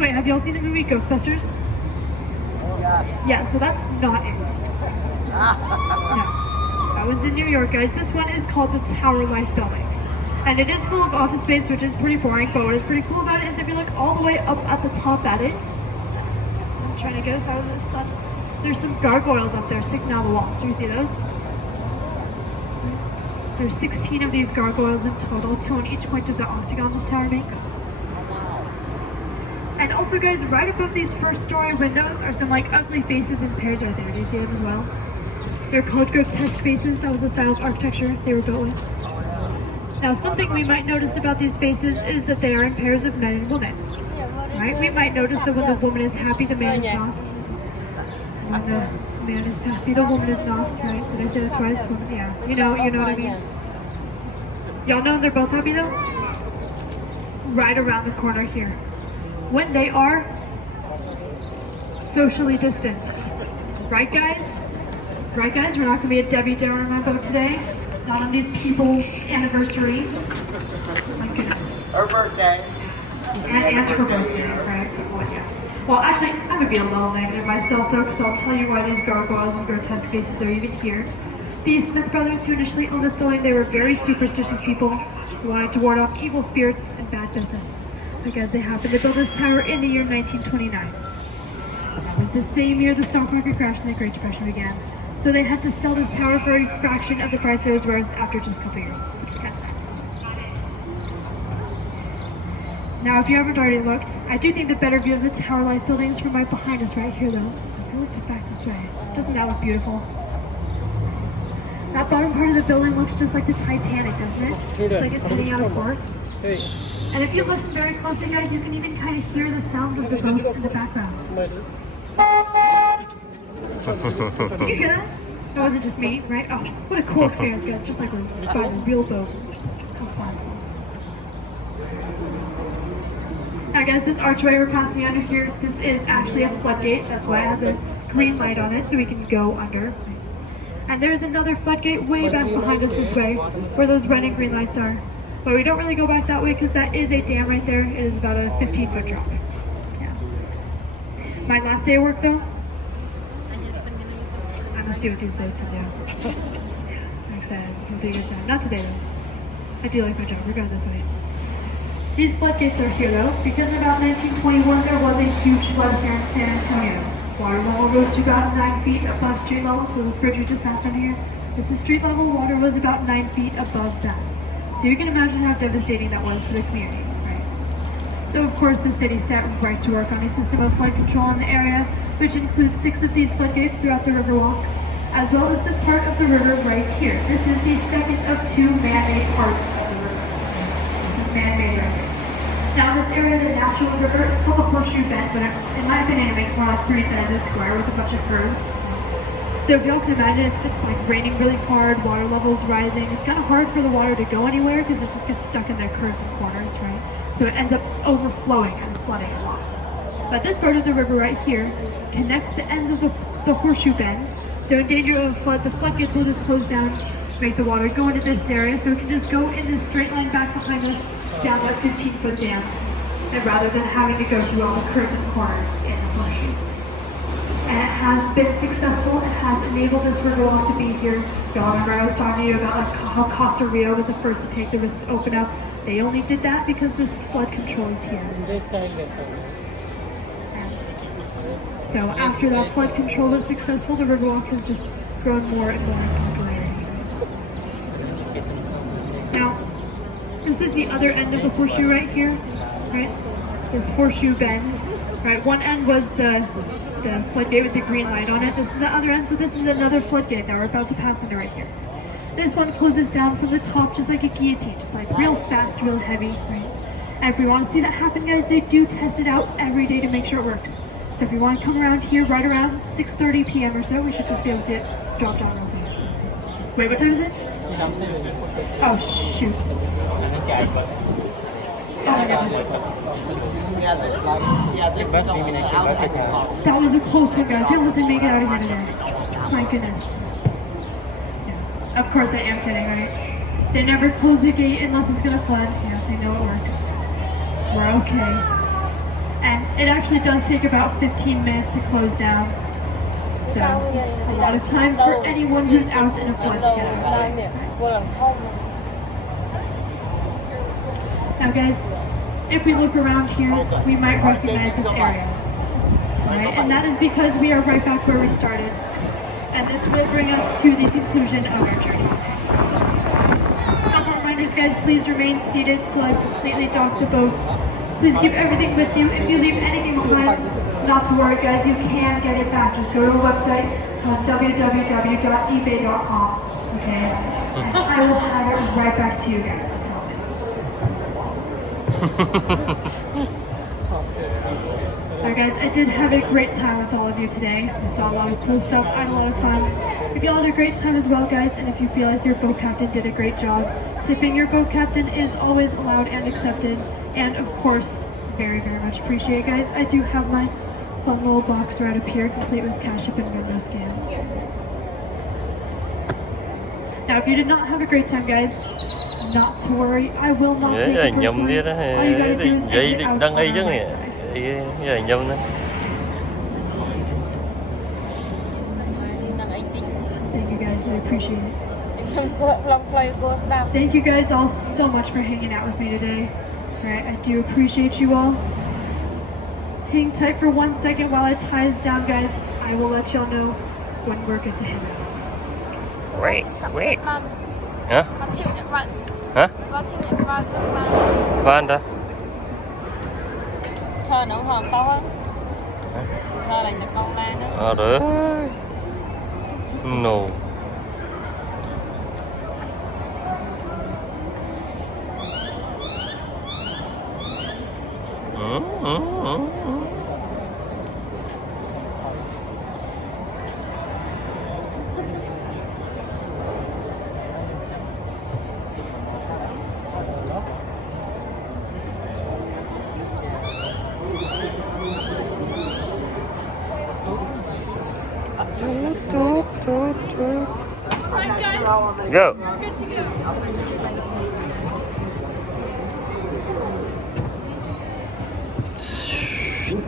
Wait, have y'all seen the movie Ghostbusters? Yes. Yeah, so that's not it. No. That one's in New York, guys. This one is called the Tower Life Building. And it is full of office space, which is pretty boring, but what is pretty cool about it is if you look all the way up at the top at it, I'm trying to get us out of the sun, there's some gargoyles up there sticking out of the walls. Do you see those? There's 16 of these gargoyles in total, 2 on each point of the octagon this tower makes. And also, guys, right above these first story windows are some like ugly faces and pairs right there. Do you see them as well? They're called grotesque faces. That was the style of architecture they were built with. Now, something we might notice about these faces is that they are in pairs of men and women. Right? We might notice that when the woman is happy, the man is not. When the man is happy, the woman is not. Right? Did I say that twice? Woman, yeah. You know what I mean. Y'all know they're both happy though? Right around the corner here. When they are socially distanced. Right, guys? Right, guys? We're not going to be a Debbie Downer in my boat today. Not on these people's anniversary. My goodness. Her birthday. And her birthday, right? Well, actually, I'm going to be a little negative myself, though, because I'll tell you why these gargoyles and grotesque faces are even here. The Smith brothers who initially owned this building, they were very superstitious people who wanted to ward off evil spirits and bad business. Because they happened to build this tower in the year 1929. That was the same year the stock market crashed and the Great Depression began. So they had to sell this tower for a fraction of the price it was worth after just a couple years, which is kind of sad. Now, if you haven't already looked, I do think the better view of the Tower Life building is from right behind us right here, though. So if you look back this way, doesn't that look beautiful? That bottom part of the building looks just like the Titanic, doesn't it? It's like it's heading out of port. And if you listen very closely, guys, you can even kind of hear the sounds of the boats in the background. Did you hear that? That wasn't just me, right? Oh, what a cool experience, guys. Just like we're flying a real boat. How fun. Now, guys, this archway we're passing under here, this is actually a floodgate. That's why it has a green light on it, so we can go under. And there's another floodgate way back behind us this way, where those red and green lights are. But we don't really go back that way because that is a dam right there. It is about a 15-foot drop. Yeah. My last day of work, though, I'm gonna see what these boats can do. I'm excited. It'll be a good time. Not today, though. I do like my job. We're going this way. These floodgates are here, though, because in about 1921 there was a huge flood here in San Antonio. Water level rose to about 9 feet above street level, so this bridge we just passed under here. This is street level. Water was about 9 feet above that. So you can imagine how devastating that was for the community, right? So of course the city set right to work on a system of flood control in the area, which includes 6 of these floodgates throughout the Riverwalk, as well as this part of the river right here. This is the second of 2 man-made parts of the river. This is man-made right here. Now this area, the natural river, it's called the Horseshoe Bend, but in my opinion it makes more like 3 centimeters square with a bunch of curves. So if y'all can imagine, if it's like raining really hard, water levels rising, it's kind of hard for the water to go anywhere because it just gets stuck in their curves and corners, right? So it ends up overflowing and flooding a lot. But this part of the river right here connects the ends of the Horseshoe Bend. So in danger of a flood, the floodgates will just close down, make the water go into this area, so it can just go in this straight line back behind us down that 15-foot dam, and rather than having to go through all the curves and corners in the Horseshoe. And it has been successful. It has enabled this Riverwalk to be here. Y'all remember I was talking to you about like how Costa Rio was the first to take the risk to open up. They only did that because this flood control is here. And so after that flood control was successful, the Riverwalk has just grown more and more in popularity. Now, this is the other end of the horseshoe right here, right? This Horseshoe Bend, right? One end was the floodgate with the green light on it. This is the other end, so this is another floodgate that we're about to pass under right here. This one closes down from the top just like a guillotine, just like real fast, real heavy, right? And if we want to see that happen, guys, they do test it out every day to make sure it works. So if you want to come around here right around 6:30 p.m. or so, we should just be able to see it drop down real fast. Wait, what time is it? Oh, shoot. Oh my goodness. That was a close one, guys. They almost didn't make it out of here today. My goodness. Yeah. Of course I am kidding, right? They never close the gate unless it's gonna flood. Yeah, they know it works. We're okay. And It actually does take about 15 minutes to close down. So, a lot of time for anyone who's out in a flood to get out. Now guys, if we look around here, we might recognize this area. Right? And that is because we are right back where we started. And this will bring us to the conclusion of our journey today. Couple reminders guys, please remain seated till I've completely docked the boats. Please keep everything with you. If you leave anything behind, not to worry guys, you can get it back. Just go to our website, www.ebay.com. Okay? And I will have it right back to you guys, I promise. Alright guys, I did have a great time with all of you today. I saw a lot of cool stuff, I had a lot of fun. If you all had a great time as well guys, and if you feel like your boat captain did a great job, tipping your boat captain is always allowed and accepted. And of course, very, very much appreciate guys. I do have my fun little box right up here, complete with Cash App and Venmo scans. Now if you did not have a great time guys, not to worry, I will not take it personally. All you gotta do is exit out on our website. Với nhâm đó. Thank you guys, I appreciate it. Thank you guys all so much for hanging out with me today. Alright, I do appreciate you all. Hang tight for 1 second while I tie this down guys. I will let y'all know when we're good to hang out. Wait. Hả? Hả? Ba anh ta? Thơ nấu hòm câu á. Thơ là câu lan đó. Được. No. Go.